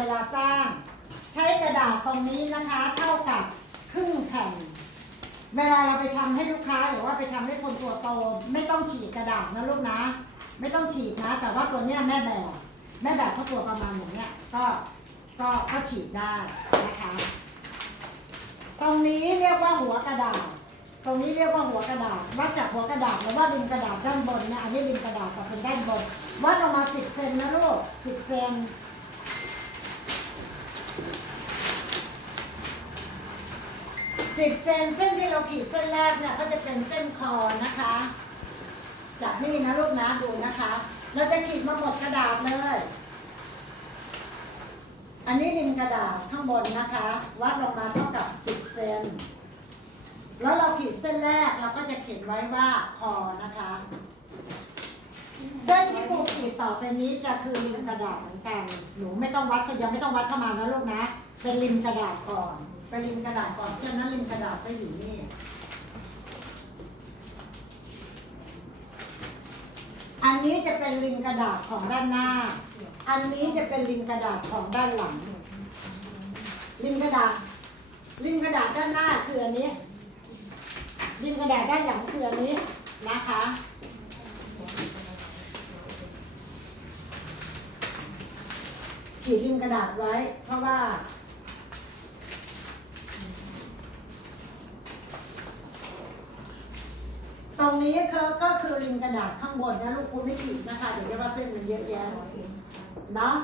เวลาสร้าง ใช้กระดาษตรงนี้นะคะเท่ากับครึ่งแผ่น เวลาเราไปทำให้ลูกค้าหรือว่าไปทำให้คนตัวโตไม่ต้องฉีกกระดาษนะลูกนะ ไม่ต้องฉีกนะ แต่ว่าตัวเนี้ยแม่แบบแม่แบบเขาตัวประมาณอย่างเนี้ยก็ก็ก็ฉีกได้นะคะ ตรงนี้เรียกว่าหัวกระดาษ ตรงนี้เรียกว่าหัวกระดาษวัดจากหัวกระดาษหรือว่าริมกระดาษด้านบนนะอันนี้ริมกระดาษแต่เป็นด้านบนวัดออกมาสิบเซนนะลูกสิบเซน สิบเซนเส้นที่เราขีดเส้นแรกเนี่ยก็จะเป็นเส้นคอนะคะ จากนี่นะลูกนะดูนะคะ เราจะขีดมาหมดกระดาษเลย อันนี้ริมกระดาษข้างบนนะคะ วัดลงมาเท่ากับสิบเซนแล้วเราขีดเส้นแรกเราก็จะเขียนไว้ว่าคอนะคะ เส้นที่ครูขีดต่อไปนี้จะคือริมกระดาษเหมือนกัน หนูไม่ต้องวัดก็ยังไม่ต้องวัดเข้ามานะลูกนะ เป็นริมกระดาษก่อน เป็นริมกระดาษก่อนเช่นนั้นริมกระดาษก็อยู่นี่อันนี้จะเป็นริมกระดาษของด้านหน้า อันนี้จะเป็นริมกระดาษของด้านหลัง ริมกระดาษ ริมกระดาษด้านหน้าคืออันนี้ ริมกระดาษด้านหลังคืออันนี้นะคะ ขีดริมกระดาษไว้ เพราะว่า ตรงนี้ก็คือริมกระดาษข้างบนนะลูกคุณไม่ขีดนะคะ เดี๋ยวจะว่าเส้นมันเยอะแยะเนาะ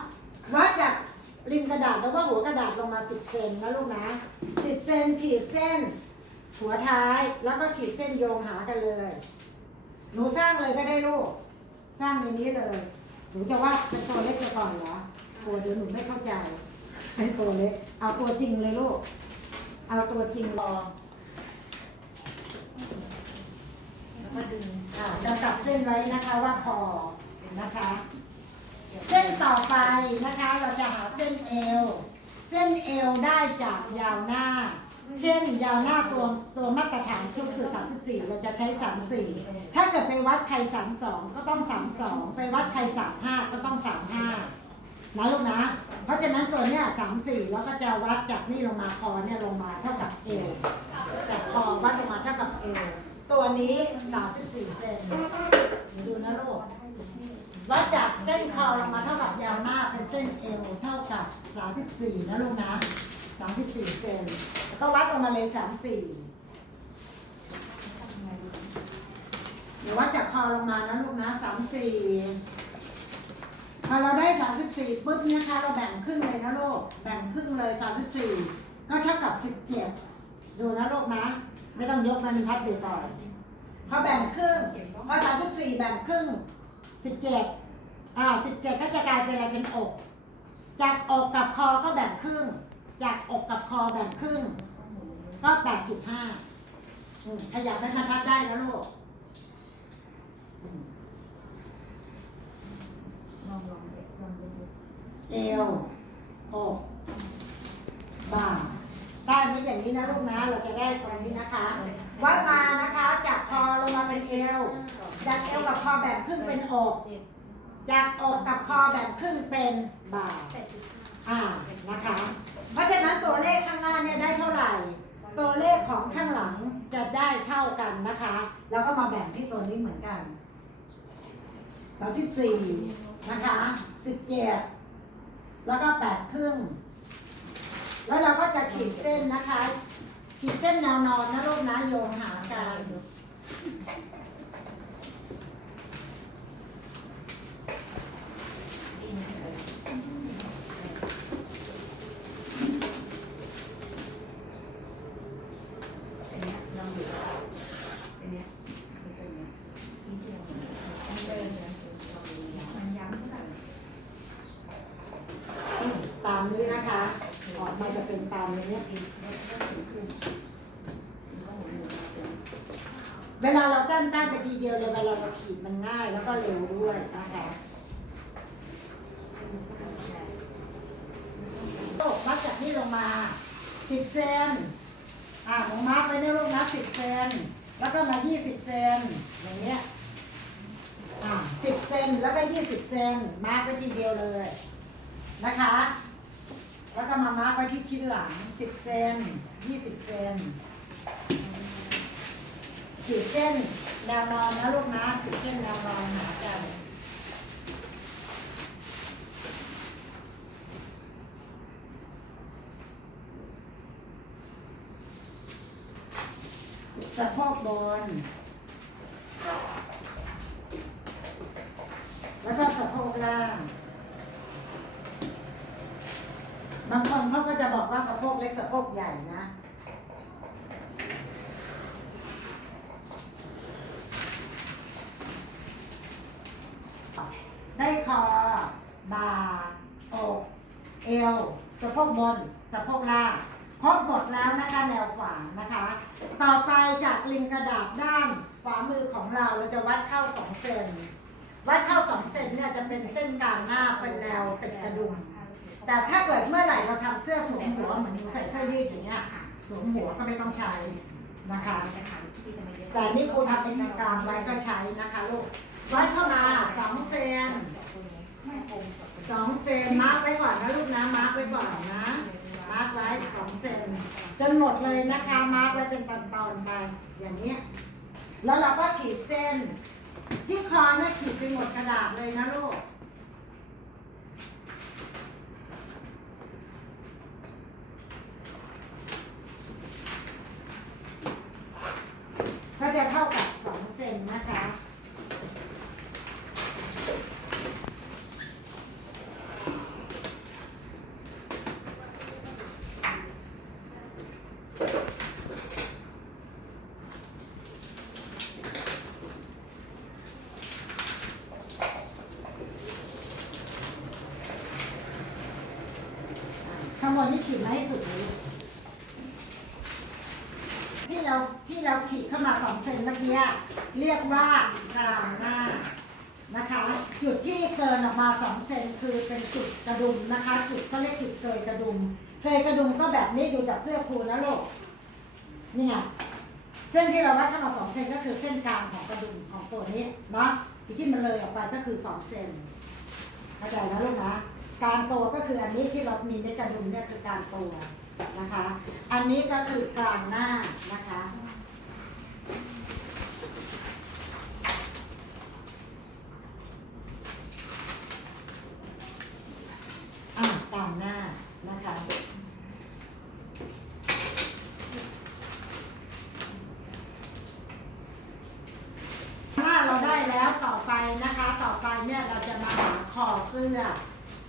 วัดจากริมกระดาษแล้วว่าหัวกระดาษลงมาสิบเซนนะลูกนะสิบเซนขีดเส้น หัวท้ายแล้วก็ขีดเส้นโยงหากันเลย หนูสร้างเลยก็ได้ลูก สร้างในนี้เลย หนูจะวาดเป็นตัวเล็กไปก่อนเหรอโอ้เดี๋ยวหนูไม่เข้าใจเป็นตัวเล็ก เอาตัวจริงเลยลูก เอาตัวจริงลอง แล้วก็ดึงอ่าเราจับเส้นไว้นะคะว่าพอนะคะ เส้นต่อไปนะคะเราจะหาเส้นเอว เส้นเอวได้จากยาวหน้า เช่นยาวหน้าตัวตัวมาตรฐานชุดคือ 34 เราจะใช้ 34 ถ้าเกิดไปวัดใคร 32 ก็ต้อง 32 ไปวัดใคร 35 ก็ต้อง 35 นะลูกนะ เพราะฉะนั้นตัวเนี้ย34 แล้วก็จะวัดจากนี่ลงมาคอเนี่ยลงมาเท่ากับเอวจากคอวัดลงมาเท่ากับเอว ตัวนี้ 34 เซนดูนะลูกวัดจากเส้นคอลงมาเท่ากับยาวหน้าเป็นเส้นเอวเท่ากับ 34 นะลูกนะ 34 เซนแล้วก็วัดลงมาเลย 34 เดี๋ยววัดจากคอลงมานะลูกนะ 34พอเราได้ 34ปุ๊บนะคะ เราแบ่งครึ่งเลยนะลูก แบ่งครึ่งเลย 34 ก็เท่ากับ 17 ดูนะลูกนะ ไม่ต้องยกมันทัดเบต่อยพอแบ่งครึ่งพอ34แบ่งครึ่ง17อ่า17ก็จะกลายเป็นอะไรเป็นอก จากอกกับคอก็แบ่งครึ่ง จากอกกับคอแบ่งครึ่ง ก็8.5อืมขยับให้มันทัดได้นะลูกอืมลองลองลองดูเอวอกบ่า ได้ไหมอย่างนี้นะลูกนะ เราจะได้ตรงนี้นะคะ วัดมานะคะจากคอลงมาเป็นเอว จากเอวกับคอแบ่งครึ่งเป็นอก จากอกกับคอแบ่งครึ่งเป็นบ่าอ่านะคะ เพราะฉะนั้นตัวเลขข้างหน้าเนี่ยได้เท่าไหร่ ตัวเลขของข้างหลังจะได้เท่ากันนะคะ แล้วก็มาแบ่งที่ตัวนี้เหมือนกันสามสิบสี่นะคะสิบเจ็ดแล้วก็แปดครึ่ง แล้วเราก็จะขีดเส้นนะคะ ขีดเส้นแนวนอนนะลูกนะโยงหากัน อันเนี้ยลองดูอันเนี้ยมันเป็นเนี้ยนี่ที่เราเหมือนมันเดินเนี่ยลองดูมันย้ำเท่าไหร่ ตาม นี้นะคะออกมาจะเป็นตามนี้เวลาเราตั้นตั้นไปทีเดียวเลยเวลาเราขีดมันง่ายแล้วก็เร็วด้วยนะคะโลกวัดจากนี่ลงมาสิบเซนอ่าของมาร์กไว้ในลูกนะสิบเซนแล้วก็มายี่สิบเซนอย่างเงี้ยอ่าสิบเซนแล้วก็ยี่สิบเซนมาร์กไว้ทีเดียวเลยนะคะ แล้วก็มามาร์กไว้ที่ชิ้นหลังสิบเซนยี่สิบเซนขีดเส้นแนวนอนนะลูกนะขีดเส้นแนวนอนหากันสะโพกบน แล้วก็สะโพกล่าง บางคนเขาก็จะบอกว่าสะโพกเล็กสะโพกใหญ่นะได้คอ บ่า อก เอว สะโพกบน สะโพกล่าง ครบหมดแล้วนะคะแนวขวางนะคะ ต่อไปจากลิงกระดาษด้านขวามือของเราเราจะวัดเข้าสองเซน วัดเข้าสองเซนเนี่ยจะเป็นเส้นกลางหน้าเป็นแนวติดกระดุม แต่ถ้าเกิดเมื่อ เราทำเสื้อสวมหัวเหมือนหนูใส่เสื้อยืดอย่างเงี้ยสวมหัวก็ไม่ต้องใช้นะคะ แต่นี่ครูทำเป็นกลางๆไว้ก็ใช้นะคะลูกวัดเข้ามาสองเซนสองเซนมาร์กไว้ก่อนนะลูกนะมาร์กไว้ก่อนนะมาร์กไว้สองเซนจนหมดเลยนะคะ มาร์กไว้เป็นตอนๆไปอย่างเนี้ยแล้วเราก็ขีดเส้น ที่คอเนี่ยขีดไปหมดกระดาษเลยนะลูกก็จะเท่ากับสองเซนนะคะ ข้างบนนี่ขี ดมาให้สุดเลยที่เราที่เราขีดเข้ามาสองเซนเมื่อกี้เรียกว่ากลางหน้านะคะ จุดที่เกินออกมาสองเซนคือเป็นจุดกระดุมนะคะ จุดเขาเรียกจุดเกยกระดุมเกยกระดุมก็แบบนี้ดูจากเสื้อครูนะลูกนี่ไงเส้นที่เราวัดเข้ามาสองเซนก็คือเส้นกลางของกระดุมของตัวนี้เนาะที่มันเลยออกไปก็คือสองเซนเข้าใจนะลูกนะ การโตก็คืออันนี้ที่เรามีในกระดุมเนี่ยคือการโตนะคะ อันนี้ก็คือกลางหน้านะคะ อ่ากลางหน้านะคะ หน้าเราได้แล้วต่อไปนะคะ ต่อไปเนี่ยเราจะมาหาคอเสื้อ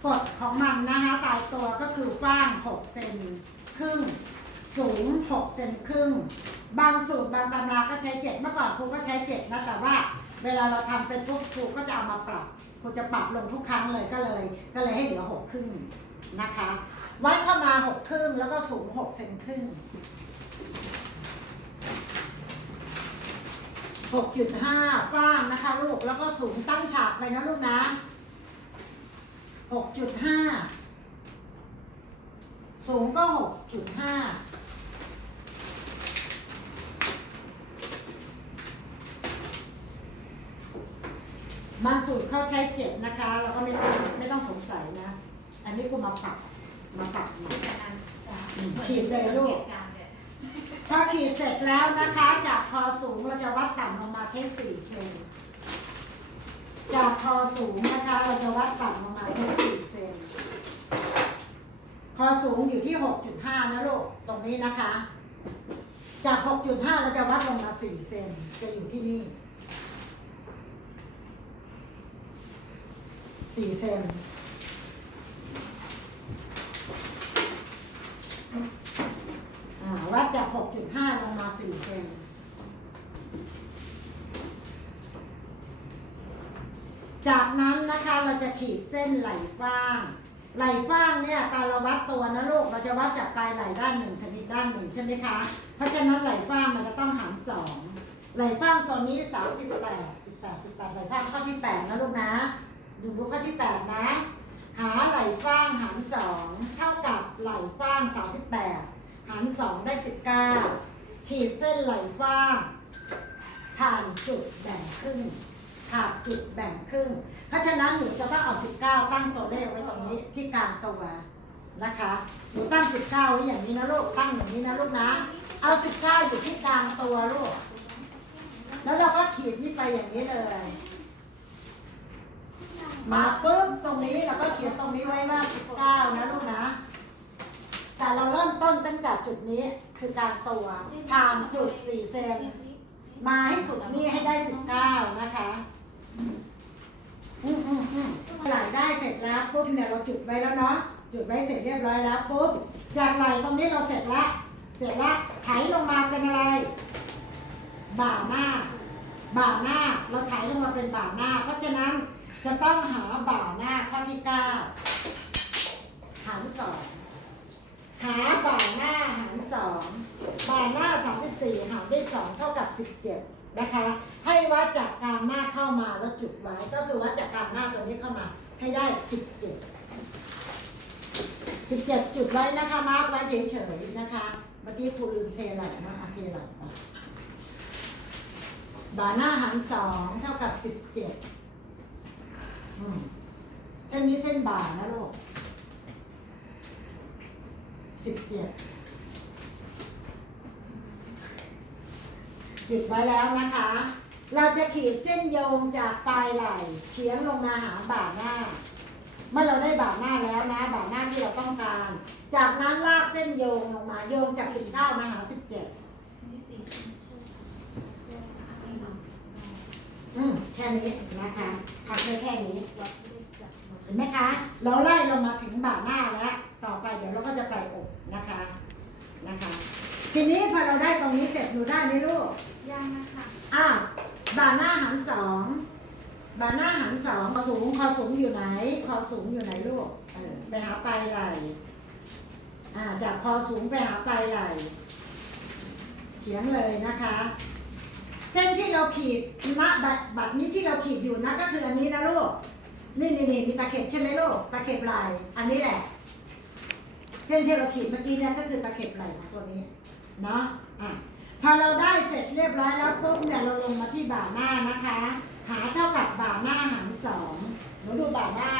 กฎของมันนะคะตายตัวก็คือกว้าง6เซนครึ่ง สูง6เซนครึ่ง บางสูตรบางตำราก็ใช้7เมื่อก่อน ครูก็ใช้7นะแต่ว่า เวลาเราทำเป็นปุ๊บครูก็จะเอามาปรับครูจะปรับลงทุกครั้งเลยก็เลย ก็เลยให้เหลือ6ครึ่งนะคะวัดเข้ามา6ครึ่งแล้วก็สูง6เซนครึ่งหกจุดห้ากว้างนะคะลูกแล้วก็สูงตั้งฉากไปนะลูกนะหกจุดห้าสูงก็หกจุดห้า บางสูตรเขาใช้เจ็ดนะคะ เราก็ไม่ต้องไม่ต้องสงสัยนะ อันนี้กูมาปรับมาปรับขีดเลยลูกพอขีดเสร็จแล้วนะคะ จากคอสูงเราจะวัดต่ำลงมาแค่สี่เซนจากคอสูงนะคะ เราจะวัดต่ำลงมาแค่สี่เซนคอสูงอยู่ที่หกจุดห้านะลูกตรงนี้นะคะ จากหกจุดห้าเราจะวัดลงมาสี่เซนจะอยู่ที่นี่ สี่เซนวัดจาก 6.5 ลงมา 4 เซนจากนั้นนะคะเราจะขีดเส้นไหล่ฟ้าง ไหล่ฟ้างเนี่ยตอนเราวัดตัวนะลูก เราจะวัดจากปลายไหล่ด้านหนึ่งถึงอีด้านหนึ่งใช่ไหมคะ เพราะฉะนั้นไหล่ฟ้างมันจะต้องหารสองไหล่ฟ้างตัวนี้ 38 18 18ไหล่ฟ้างข้อที่ 8 นะลูกนะ ดูดูข้อที่ 8 นะ หาไหล่ฟ้างหารสองเท่ากับไหล่ฟ้าง 38 หารสองได้สิบเก้าขีดเส้นไหล่ฟ้าง ผ่านจุดแบ่งครึ่งขาดจุดแบ่งครึ่ง เพราะฉะนั้นหนูจะต้องเอาสิบเก้าตั้งตัวเลขไว้ตรงนี้ที่กลางตัวนะคะ หนูตั้งสิบเก้าไว้อย่างนี้นะลูก ตั้งอย่างนี้นะลูกนะ เอาสิบเก้าอยู่ที่กลางตัวลูก แล้วเราก็ขีดนี่ไปอย่างนี้เลย มาปุ๊บตรงนี้เราก็เขียนตรงนี้ไว้ว่าสิบเก้านะลูกนะ แต่เราเริ่มต้นตั้งแต่จุดนี้คือกางตัวผ่านจุดสี่เซน มาให้สุดนี่ให้ได้สิบเก้านะคะอืมอืมอืมไหลได้เสร็จแล้วปุ๊บเนี่ยเราจุดไว้แล้วเนาะจุดไว้เสร็จเรียบร้อยแล้วปุ๊บจากไหลตรงนี้เราเสร็จละเสร็จละไถลงมาเป็นอะไร บ่าหน้า บ่าหน้าเราไถลงมาเป็นบ่าหน้า เพราะฉะนั้น จะต้องหาบ่าหน้าข้อที่เก้าหารสองหาบ่าหน้าหารสองบ่าหน้าสามสิบสี่หารด้วยสองเท่ากับสิบเจ็ดนะคะ ให้วัดจากกลางหน้าเข้ามาแล้วจุดไว้ก็คือวัดจากกลางหน้าตัวนี้เข้ามาให้ได้สิบเจ็ดสิบเจ็ดจุดไว้นะคะมาร์กไว้เฉยๆนะคะเมื่อกี้ครูลืมเทไหลนะอะเทไหลบ่าหน้าหารสองเท่ากับสิบเจ็ด เส้นนี้เส้นบ่านะลูกสิบเจ็ดจุดไว้แล้วนะคะ เราจะขีดเส้นโยงจากปลายไหล่เฉียงลงมาหาบ่าหน้า เมื่อเราได้บ่าหน้าแล้วนะ บ่าหน้าที่เราต้องการ จากนั้นลากเส้นโยงลงมา โยงจากสิบเก้ามาหาสิบเจ็ดอืมแค่นี้นะคะทำได้แค่นี้เห็นไหมคะ เราไล่ลงมาถึงบ่าหน้าแล้ว ต่อไปเดี๋ยวเราก็จะไปอกนะคะนะคะ ทีนี้พอเราได้ตรงนี้เสร็จหนูได้ไหมลูกยังนะคะอ้าวบ่าหน้าหันสองบ่าหน้าหันสองคอสูงคอสูงอยู่ไหนคอสูงอยู่ไหนลูกเออไปหาปลายไหล่อ่าจากคอสูงไปหาปลายไหล่เฉียงเลยนะคะ เส้นที่เราขีดณบัตรบัตรนี้ที่เราขีดอยู่นะก็คืออันนี้นะลูก นี่นี่นี่มีตะเข็บใช่ไหมลูก ตะเข็บลาย อันนี้แหละ เส้นที่เราขีดเมื่อกี้เนี่ยก็คือตะเข็บไหล่ของตัวนี้เนาะ อะ พอเราได้เสร็จเรียบร้อยแล้วปุ๊บเนี่ยเราลงมาที่บ่าหน้านะคะ หาเท่ากับบ่าหน้าหารสองหนูดูบ่าหน้า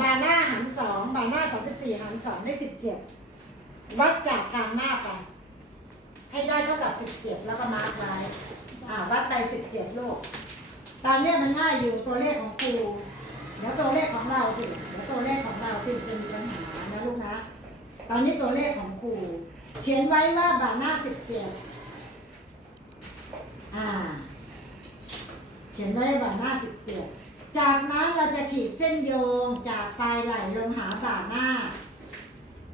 บ่าหน้าหารสองบ่าหน้าสองสิบสี่หารสองได้สิบเจ็ดวัดจากกลางหน้าไปให้ได้เท่ากับสิบเจ็ดแล้วก็มาร์กไว้ อ่าวัดไปสิบเจ็ดลูกตอนเนี้ยมันง่ายอยู่ตัวเลขของครูเดี๋ยวตัวเลขของเราสิเดี๋ยวตัวเลขของเราที่จะมีปัญหานะลูกนะ ตอนนี้ตัวเลขของครูเขียนไว้ว่าบ่าหน้าสิบเจ็ดอ่า เขียนไว้บ่าหน้าสิบเจ็ดจากนั้นเราจะขีดเส้นโยงจากปลายไหล่ลงหาบ่าหน้า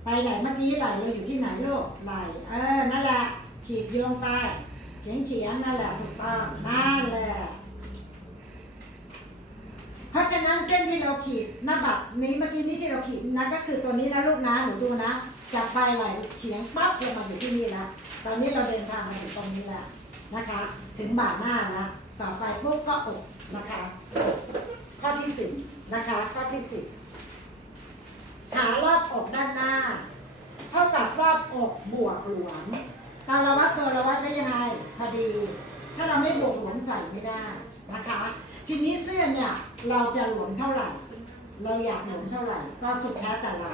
ปลายไหลเมื่อกี้ไหล่เราอยู่ที่ไหนลูกไหล่เออนั่นแหละขีดโยงไป ฉียงเฉียงๆนั่นแหละถูกต้องนั่นแหละเพราะฉะนั้นเส้นที่เราขีดหน้าบัตรนี้เมื่อกี้นี้ที่เราขีดนะก็คือตัวนี้นะลูกนะหนูดูนะจากปลายไหล่เฉียงปั๊บลงมาอยู่ที่นี่แล้วตอนนี้เราเดินทางมาถึงตรงนี้แล้วนะคะ ถึงบ่าหน้าแล้วต่อไปพวกก็อกนะคะข้อที่สิบนะคะข้อที่สิบหารอบอกด้านหน้า เท่ากับรอบอกบวกหลวม ตอนเราวัดตัวเราวัดได้ยังไงพอดี ถ้าเราไม่บวกหลวมใส่ไม่ได้นะคะ ทีนี้เสื้อเนี่ยเราจะหลวมเท่าไหร่ เราอยากหลวมเท่าไหร่ก็สุดแท้แต่เรา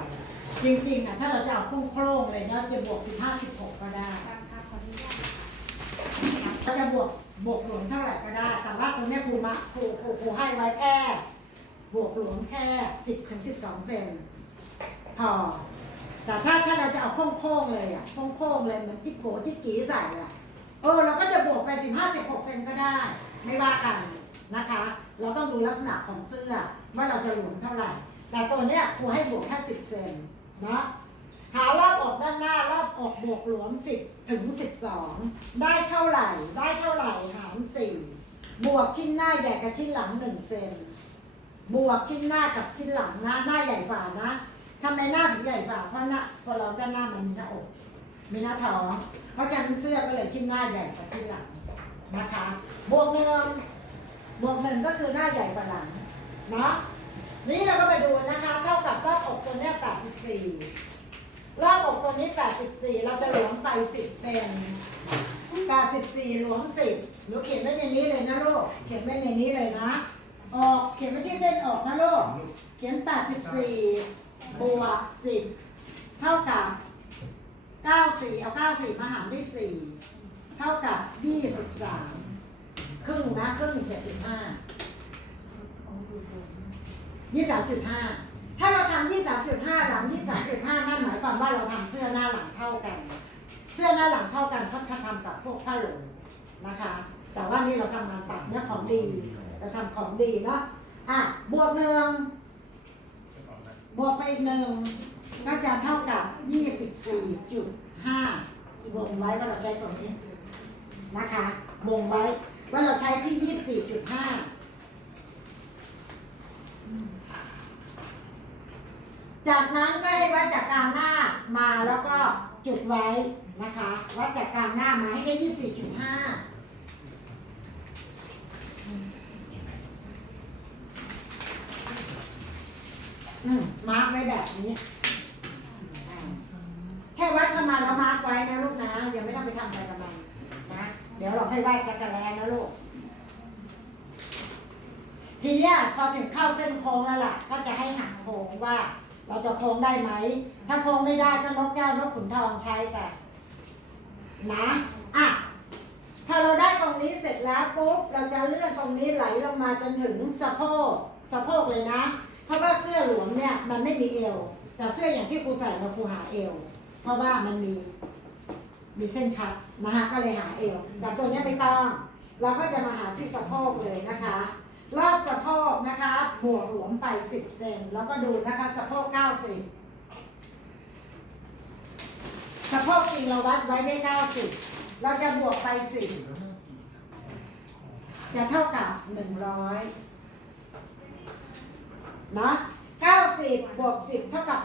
จริงๆอะถ้าเราจะเอาโครงเลยนะจะบวก15 16ก็ได้ราคาขออนุญาตเราจะบวกบวกหลวมเท่าไหร่ก็ได้ แต่ว่าตรงนี้ครูมาครูครูครูให้ไว้แค่บวกหลวมแค่10ถึง12เซนพอ แต่ถ้าถ้าเราจะเอาโค้งๆเลยอะโค้งๆเลยเหมือนจิ๊กโกจิ๊กกีใส่อะเออเราก็จะบวกไป15 16เซนก็ได้ ไม่ว่ากันนะคะ เราต้องดูลักษณะของเสื้อว่าเราจะหลวมเท่าไหร่ แต่ตัวเนี้ยครูให้บวกแค่10เซนนะหารอบอกด้านหน้ารอบอกบวกหลวม10ถึง12ได้เท่าไหร่ ได้เท่าไหร่หาร4บวกชิ้นหน้าใหญ่กับชิ้นหลัง1เซนบวกชิ้นหน้ากับชิ้นหลังนะหน้าใหญ่กว่านะ ทำไมหน้าถึงใหญ่กว่าเพราะหน้าพอเราด้านหน้ามันมีหน้าอก มีหน้าท้อง เพราะฉะนั้นเสื้อก็เลยชิ้นหน้าใหญ่กว่าชิ้นหลังนะคะบวกหนึ่งบวกหนึ่งก็คือหน้าใหญ่กว่าหลังเนาะนี่เราก็ไปดูนะคะ เท่ากับรอบอกตัวเนี้ย84รอบอกตัวนี้ 84 เราจะหลวมไป 10เซน84หลวม10หนูเขียนไว้ในนี้เลยนะลูกเขียนไว้ในนี้เลยนะ ออกเขียนไว้ที่เส้นออกนะลูกเขียน 84 บวก10เท่ากับเก้าสี่เอาเก้าสี่มาหารด้วยสี่เท่ากับยี่สิบสามครึ่งนะครึ่งเจ็ดจุดห้ายี่สามจุดห้าถ้าเราทำยี่สามจุดห้าหลังยี่สามจุดห้านั่นหมายความว่าเราทำเสื้อหน้าหลังเท่ากัน เสื้อหน้าหลังเท่ากันเขาจะทำกับพวกผ้าหลงนะคะ แต่ว่านี่เราทำงานปักเนี่ยของดี เราทำของดีเนาะอะบวกหนึ่ง บวกไปอีกหนึ่งก็จะเท่ากับ 24.5วงไว้ว่าเราใช้ตรงนี้นะคะวงไว้ว่าเราใช้ที่ 24.5 จากนั้นก็ให้วัดจากกลางหน้ามาแล้วก็จุดไว้นะคะ วัดจากกลางหน้ามาให้ได้ 24.5 อืมมาร์กไว้แบบนี้อ่าแค่วัดเข้ามาแล้วมาร์กไว้นะลูกนะอย่าไม่ต้องไปทำอะไรกับมันนะ เดี๋ยวเราค่อยวาดจักรแลนะลูก ทีเนี้ยพอถึงเข้าเส้นโค้งแล้วล่ะ ก็จะให้หักโค้งว่า เราจะโค้งได้ไหม ถ้าโค้งไม่ได้ก็นกแก้วนกขุนทองใช้ไปนะอะพอเราได้ตรงนี้เสร็จแล้วปุ๊บเราจะเลื่อนตรงนี้ไหลลงมาจนถึงสะโพกสะโพกเลยนะเพ ราะว่าเสื้อหลวมเนี่ยมันไม่มีเอว แต่เสื้ออย่างที่ครูใส่เราครูหาเอว เพราะว่ามันมีมีเส้นคัดนะคะก็เลยหาเอว แต่ตัวนี้ไม่ต้อง เราก็จะมาหาที่สะโพกเลยนะคะ รอบสะโพกนะคะบวกหลวมไป 10เซนแล้วก็ดูนะคะสะโพก90สะโพกจริงเราวัดไว้ได้ 90 เราจะบวกไป 10 จะเท่ากับ 100 เนาะ90 บวก 10 เท่ากับ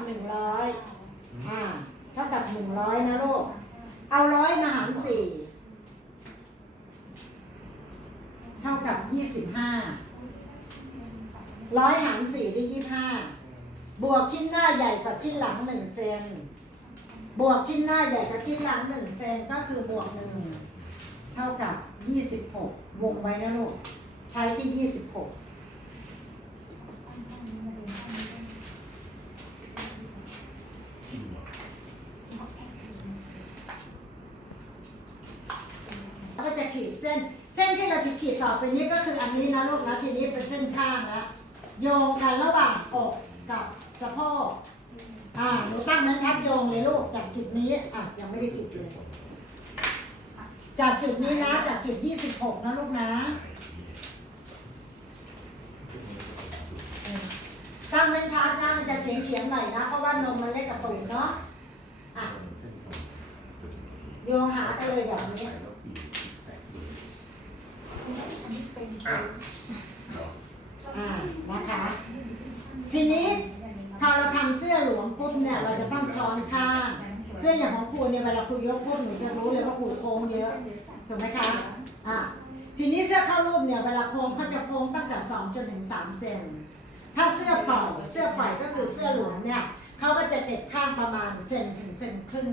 100อ่าเท่ากับ 100 นะลูก เอาร้อยมาหาร4เท่ากับ 25ร้อยหาร4ได้ 25 บวกชิ้นหน้าใหญ่กับชิ้นหลัง 1 เซน บวกชิ้นหน้าใหญ่กับชิ้นหลัง 1 เซนก็คือบวก 1 เท่ากับ 26 วงไว้นะลูก ใช้ที่ 26 ก็จะขีดเส้น เส้นที่เราจะขีดต่อ ไปนี้ก็คืออันนี้นะลูกนะทีนี้เป็นเส้นข้างแล้วโยงกันระหว่างอกกับสะโพกอ่าหนูตั้งนั้นทัดโยงเลยลูกจากจุดนี้อะยังไม่ได้จุดเลยจากจุดนี้นะจากจุด 26 นะลูกนะตั้งเป็นทัดนะมันจะเฉียงเฉียงๆหน่อยนะ เพราะว่านมมันเล็กกับตูดเนาะอะโยงหากันเลยแบบนี้ อ่านะคะ ทีนี้พอเราทำเสื้อหลวมปุ๊บเนี่ยเราจะต้องช้อนข้างเสื้ออย่างของครูเนี่ยเวลาครูยกปุ๊บหนูจะรู้เลยว่าครูโค้งเยอะถูกไหมคะอ่าทีนี้เสื้อเข้ารูปเนี่ยเวลาโค้งเขาจะโค้งตั้งแต่สองจนถึงสามเซนถ้าเสื้อปล่อยเสื้อปล่อยก็คือเสื้อหลวมเนี่ยเขาก็จะเก็บข้างประมาณเซนถึงเซนครึ่ง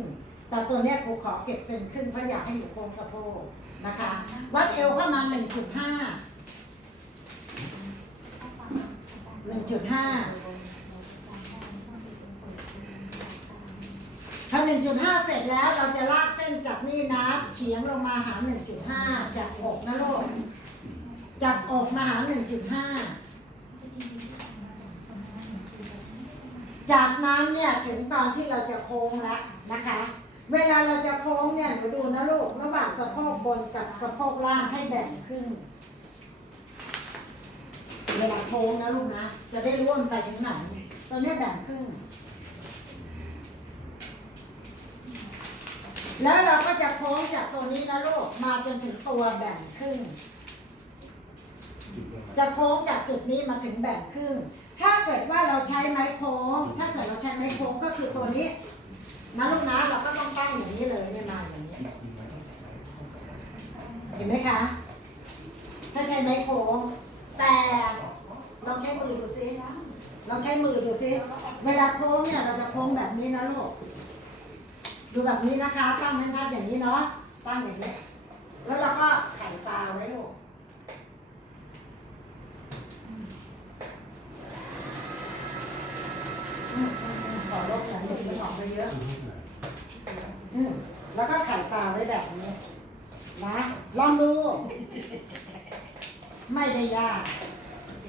แต่ตัวเนี้ยครูขอเก็บเซนครึ่งเพราะอยากให้อยู่โค้งสะโพกนะคะ วัดเอวประมาห้า หนึ่งจุดห้าพอหนึ่งจุดห้าเสร็จแล้วเราจะลากเส้นจากนี่นะเฉียงลงมาหาหนึ่งจุดห้าจากอกนะลูกจากอกมาหาหนึ่งจุดห้าจากนั้นเนี่ยถึงตอนที่เราจะโค้งแล้วนะคะ เวลาเราจะโค้งเนี่ยหนูดูนะลูกระหว่างสะโพกบนกับสะโพกล่างให้แบ่งครึ่ง เวลาโค้งนะลูกนะ จะได้รู้ว่ามันไปถึงไหนตอนนี้แบ่งครึ่ง แล้วเราก็จะโค้งจากตัวนี้นะลูก มาจนถึงตัวแบ่งครึ่ง จะโค้งจากจุดนี้มาถึงแบ่งครึ่ง ถ้าเกิดว่าเราใช้ไม้โค้ง ถ้าเกิดเราใช้ไม้โค้งก็คือตัวนี้นะลูกนะเราก็ต้องตั้งอย่างนี้เลยเนี่ยมาอย่างนี้ เห็นไหมคะ ถ้าใช้ไม้โค้ง แต่ลองใช้มือดูสิลองใช้มือดูสิ เวลาโค้งเนี่ยเราจะโค้งแบบนี้นะลูก ดูแบบนี้นะคะ ตั้งให้ท่าอย่างนี้เนาะ ตั้งอย่างนี้ แล้วเราก็ไข่ปลาไว้ลูกอืมอืมอืมขอลบหน่อยเดี๋ยวออกไปเยอะ แล้วก็ไข่ปลาไว้แบบนี้ นะ ลองดู ไม่ได้ยาก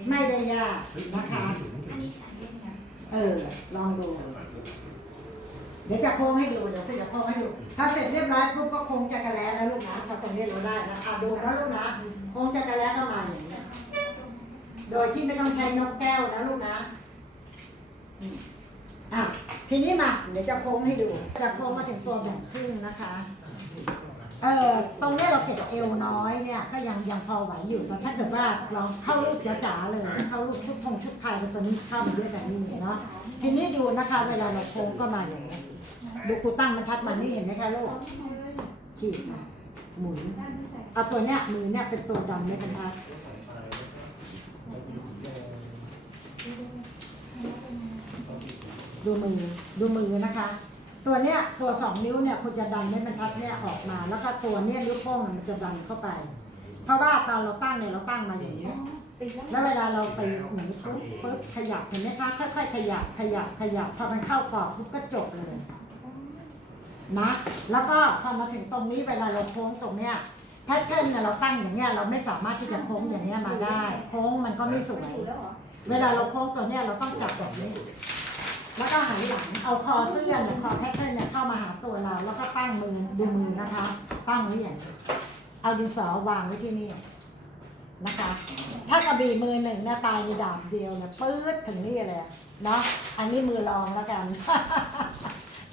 ไม่ได้ยากนะคะ อันนี้ฉันเล่นนะ เออ ลองดู เดี๋ยวจะโค้งให้ดู เดี๋ยวพี่จะโค้งให้ดู ถ้าเสร็จเรียบร้อยปุ๊บก็โค้งจักรแล้นะลูกนะพอตรงนี้เราได้นะอะดูนะลูกนะโค้งจักรแล้ก็มาอย่างนี้โดยที่ไม่ต้องใช้นกแก้วนะลูกนะอะทีนี้มา เดี๋ยวจะโค้งให้ดู จะโค้งมาถึงตัวแบ่งครึ่งนะคะ เออตรงเนี้ยเราเก็บเอวน้อยเนี่ยก็ยังยังพอไหวอยู่แต่ถ้าเกิดว่าเราเข้ารูปจ๋าๆเลย เข้ารูปชุดทงชุดไทยแต่ตัวนี้เข้ามาเยอะแบบนี้เนาะทีนี้ดูนะคะ เวลาเราโค้งก็มาอย่างนี้ดูครูตั้งบรรทัดมานี่เห็นไหมคะลูกขีดมาหมุนเอาตัวเนี้ยมือเนี่ยเป็นตัวดำในบรรทัดดูมือดูมือนะคะ ตัวเนี้ยตัวสองนิ้วเนี่ยคุณจะดันให้บรรทัดเนี่ยออกมา แล้วก็ตัวเนี้ยนิ้วโป้งมันจะดันเข้าไป เพราะว่าตอนเราตั้งเนี่ยเราตั้งมาอย่างนี้ยแล้วเวลาเราไปเหมือนปุ๊บปุ๊บขยับเห็นไหมคะค่อยๆขยับขยับขยับพอมันเข้ากรอบปุ๊บก็จบเลยนะแล้วก็พอมาถึงตรงนี้เวลาเราโค้งตรงเนี้ยแพทเทิร์นเนี่ยเราตั้งอย่างเงี้ยเราไม่สามารถที่จะโค้งอย่างเงี้ยมาได้ โค้งมันก็ไม่สวยเวลาเราโค้งตัวเนี้ยเราต้องจับแบบนี้ แล้วก็หันหลังเอาคอเสื้อเนี่ยคอแพทเทิร์นเนี่ยเข้ามาหาตัวเรา แล้วก็ตั้งมือดูมือนะคะ ตั้งไว้อย่างนี้เอาดินสอวางไว้ที่นี่นะคะ ถ้ากระบี่มือหนึ่งเนี่ยตายในดาบเดียวเนี่ยปื๊ดถึงนี่เลยเนาะอันนี้มือรองแล้วกัน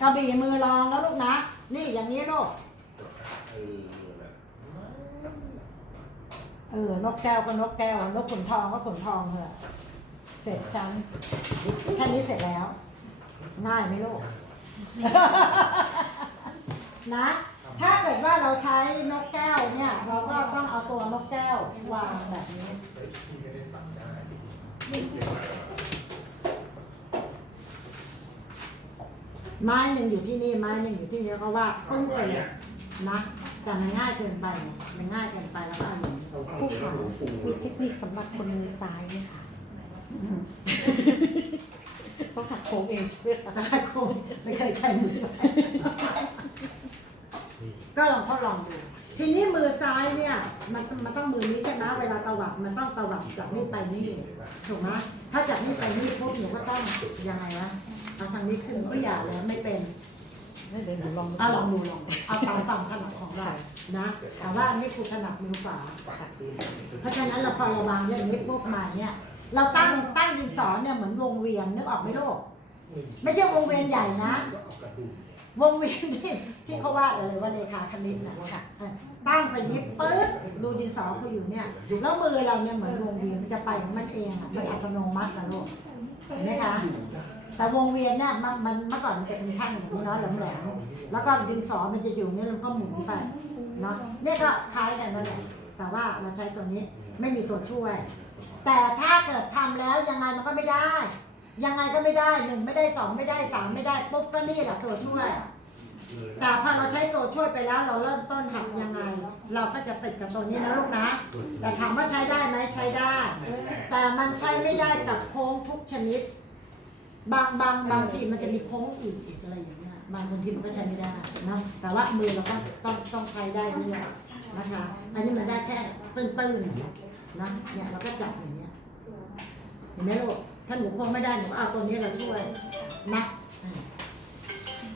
กระบี่มือรองแล้วลูกนะ นี่อย่างนี้ลูกเออนกแก้วก็นกแก้วนกขุนทองก็ขุนทองเถอะเสร็จจังแค่นี้เสร็จแล้ว ง่ายไหมลูก นะ ถ้าเกิดว่าเราใช้นกแก้วเนี่ย เราก็ต้องเอาตัวนกแก้ววางแบบนี้ ไม้หนึ่งอยู่ที่นี่ไม้หนึ่งอยู่ที่นี่เพราะว่าเพิ่งเปิดนะแต่มันง่ายเกินไปไงมันง่ายเกินไปแล้วก็เอาอย่างนี้ผู้ขามีเทคนิคสำหรับคนมือซ้ายไหมคะอืม เพราะหักโค้งเองเชื่อแต่คงไม่เคยใช้มือซ้ายก็ลองทดลองดูทีนี้มือซ้ายเนี่ยมันมันต้องมือนี้ใช่ไหมเวลาตวัดมันต้องตวัดจากนี่ไปนี่ถูกไหมถ้าจากนี่ไปนี่ปุ๊บหนูก็ต้องยังไงวะเอาทางนี้ขึ้นก็อย่าแล้วไม่เป็นเดี๋ยวหนูลองเอาลองดูลองดูเอาตามความถนัดของเรานะแต่ว่าอันนี้ครูถนัดมือขวาเพราะฉะนั้นเราพอเราวางอย่างนี้ปุ๊บมาเนี่ย เราตั้งตั้งดินสอเนี่ยเหมือนวงเวียนนึกออกไหมลูกไม่ใช่วงเวียนใหญ่นะ วงเวียนที่ที่เขาว่าอะไรว่าเลขาคณิตนะค่ะเออตั้งไปนี้ปึ๊บดูดินสอคืออยู่เนี่ยแล้วมือเราเนี่ยเหมือนวงเวียนมันจะไปของมันเองอะมันอัตโนมัตินะลูกเห็นไหมคะแต่วงเวียนเนี่ยมันมันเมื่อก่อนมันจะเป็นแท่งอย่างนี้เนาะแหลมๆแล้วก็ดินสอมันจะอยู่เนี่ยแล้วก็หมุนไปเนาะเนี่ยก็คล้ายกันนั่นแหละแต่ว่าเราใช้ตัวนี้ไม่มีตัวช่วย แต่ถ้าเกิดทำแล้วยังไงมันก็ไม่ได้ ยังไงก็ไม่ได้หนึ่งไม่ได้สองไม่ได้สามไม่ได้ปุ๊บก็นี่แหละตัวช่วย แต่พอเราใช้ตัวช่วยไปแล้ว เราเริ่มต้นทำยังไง เราก็จะติดกับตัวนี้นะลูกนะ แต่ถามว่าใช้ได้ไหมใช้ได้ แต่มันใช้ไม่ได้กับโค้งทุกชนิด บางบางบางทีมันจะมีโค้งอีกอีกอะไรอย่างเงี้ยบางบางทีมันก็ใช้ไม่ได้นะแต่ว่ามือเราก็ต้องต้องใช้ได้ด้วยนะคะ อันนี้มันได้แค่ตื้นๆ นะเนี่ยเราก็จับอย่างเงี้ยเห็นไหมลูกถ้าหนูคงไม่ได้หนูเอาตัวนี้เราช่วยนะอืม